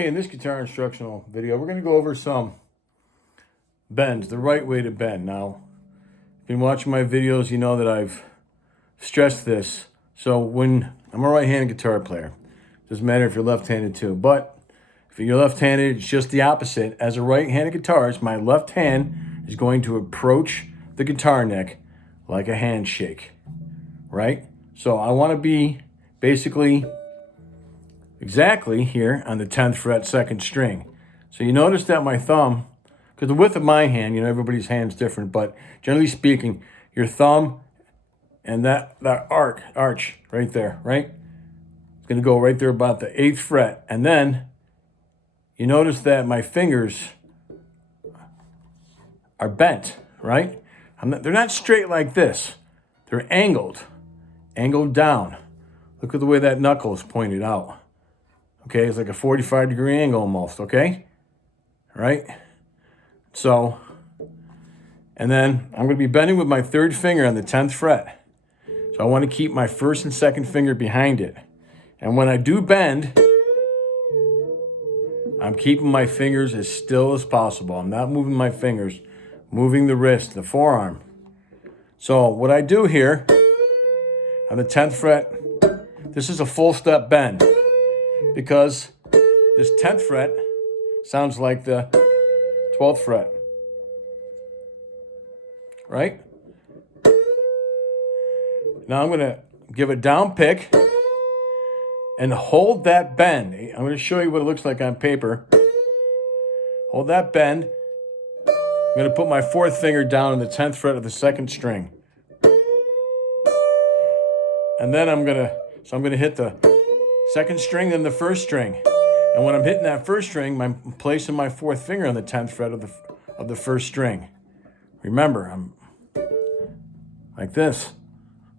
Okay, in this guitar instructional video, we're going to go over some bends, the right way to bend. Now, if you've been watching my videos, you know that I've stressed this. So when I'm a right-handed guitar player, doesn't matter if you're left-handed too, but if you're left-handed, it's just the opposite. As a right-handed guitarist, my left hand is going to approach the guitar neck like a handshake, right? So I want to be basically exactly here on the 10th fret, 2nd string. So you notice that my thumb, because the width of my hand, you know, everybody's hand's different, but generally speaking, your thumb and that arch right there, right? It's going to go right there about the 8th fret. And then you notice that my fingers are bent, right? They're not straight like this. They're angled down. Look at the way that knuckle is pointed out. Okay, it's like a 45-degree angle almost, okay? All right? So, and then I'm going to be bending with my 3rd finger on the 10th fret. So I want to keep my 1st and 2nd finger behind it. And when I do bend, I'm keeping my fingers as still as possible. I'm not moving my fingers, moving the wrist, the forearm. So what I do here on the 10th fret, this is a full step bend, because this 10th fret sounds like the 12th fret, right? Now I'm going to give a down pick and hold that bend. I'm going to show you what it looks like on paper. Hold that bend. I'm going to put my 4th finger down on the 10th fret of the 2nd string. And then I'm going to hit the 2nd string, then the 1st string. And when I'm hitting that 1st string, I'm placing my 4th finger on the 10th fret of the 1st string. Remember, I'm like this,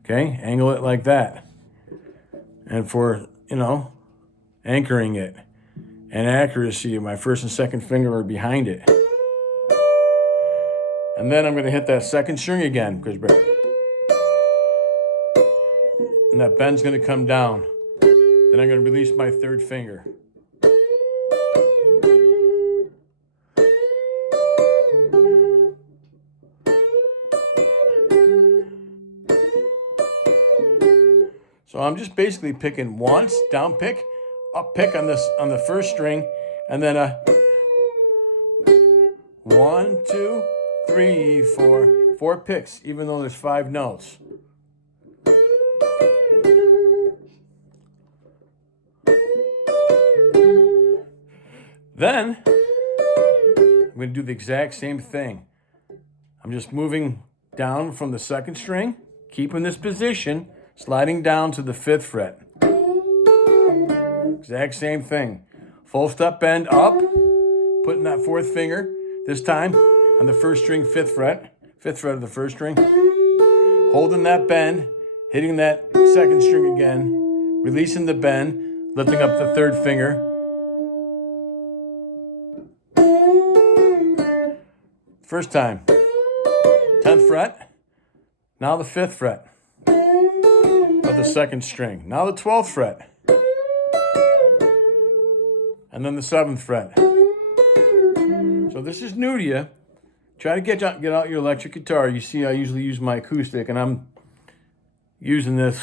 okay? Angle it like that. And for, anchoring it and accuracy, my 1st and 2nd finger are behind it. And then I'm going to hit that 2nd string again, and that bend's going to come down. Then I'm going to release my 3rd finger. So I'm just basically picking once, down pick, up pick on the 1st string, and then a 1, 2, 3, 4 picks, even though there's 5 notes. Then I'm going to do the exact same thing. I'm just moving down from the 2nd string, keeping this position, sliding down to the 5th fret. Exact same thing. Full step bend up, putting that 4th finger, this time on the 1st string, 5th fret of the 1st string. Holding that bend, hitting that 2nd string again, releasing the bend, lifting up the 3rd finger. First time, 10th fret, now the 5th fret of the 2nd string. Now the 12th fret, and then the 7th fret. So this is new to you. Try to get out your electric guitar. You see I usually use my acoustic, and I'm using this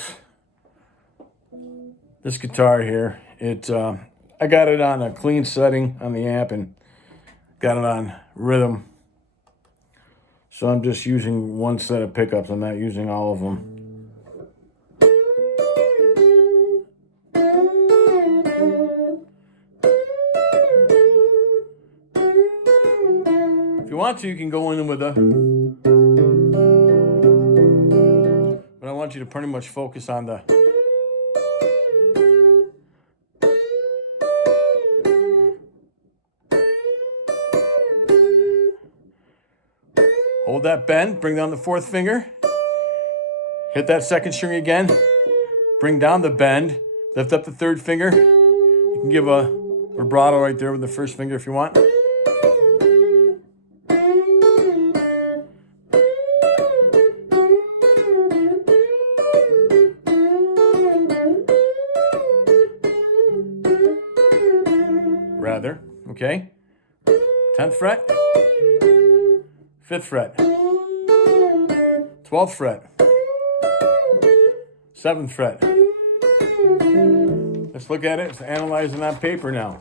guitar here. I got it on a clean setting on the amp and got it on rhythm. So I'm just using one set of pickups. I'm not using all of them. If you want to, you can go in with but I want you to pretty much focus on the hold that bend, bring down the 4th finger, hit that 2nd string again, bring down the bend, lift up the 3rd finger. You can give a vibrato right there with the 1st finger if you want. okay? 10th fret, 5th fret, 12th fret, 7th fret. Let's look at it. It's analyzing on paper now.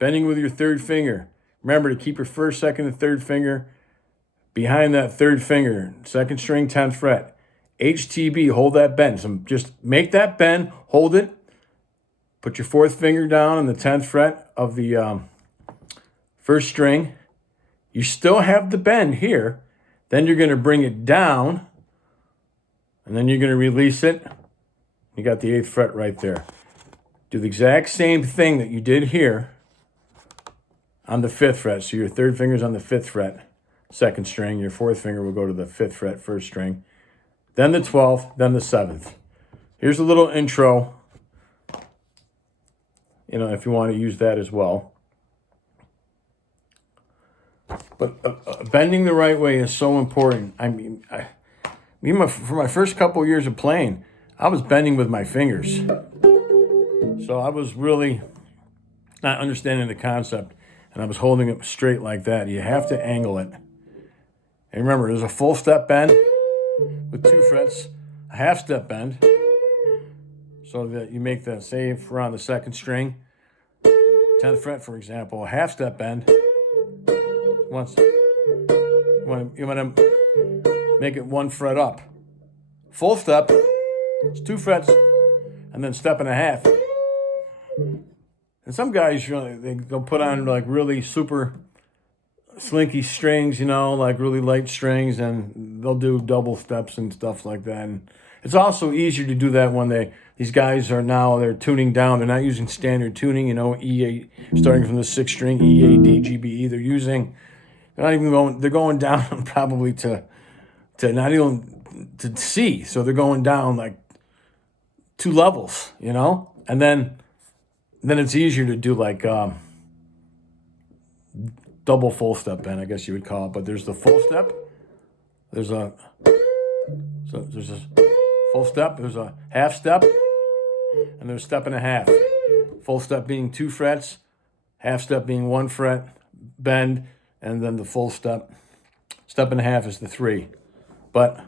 Bending with your third finger. Remember to keep your first, second, and third finger behind that third finger. Second string, 10th fret. HTB, hold that bend. So just make that bend, hold it. Put your fourth finger down on the 10th fret of the first string. You still have the bend here. Then you're going to bring it down. And then you're going to release it. You got the 8th fret right there. Do the exact same thing that you did here on the 5th fret. So your third finger's on the 5th fret, second string. Your fourth finger will go to the 5th fret, first string. Then the 12th, then the 7th. Here's a little intro, if you want to use that as well. But bending the right way is so important. For my first couple of years of playing, I was bending with my fingers. So I was really not understanding the concept, and I was holding it straight like that. You have to angle it. And remember, there's a full step bend with 2 frets, a half step bend, so that you make that, say if we're on the second string, 10th fret, for example, a half step bend. Once you want to make it 1 fret up. Full step, it's 2 frets, and then step and a half. And some guys, they'll put on like really super slinky strings, like really light strings, and they'll do double steps and stuff like that. And it's also easier to do that when these guys they're tuning down. They're not using standard tuning, E8, starting from the 6th string, E8, D, G, B, E. They're going down probably to not even to C. So they're going down like 2 levels, and then it's easier to do like double full step bend, I guess you would call it. But there's the full step. There's a full step. There's a half step, and there's step and a half. Full step being 2 frets, half step being 1 fret bend, and then the full step. Step and a half is the 3. But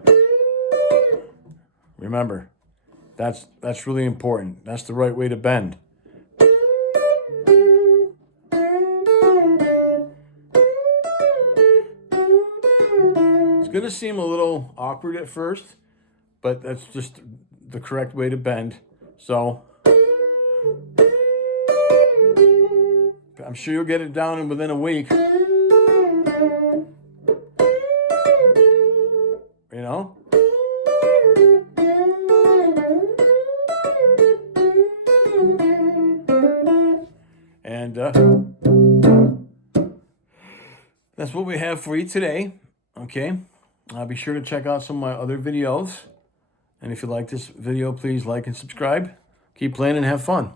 remember, that's really important. That's the right way to bend. It's going to seem a little awkward at first, but that's just the correct way to bend. So I'm sure you'll get it down within a week. And that's what we have for you today. Okay. Be sure to check out some of my other videos. And if you like this video, please like and subscribe. Keep playing and have fun.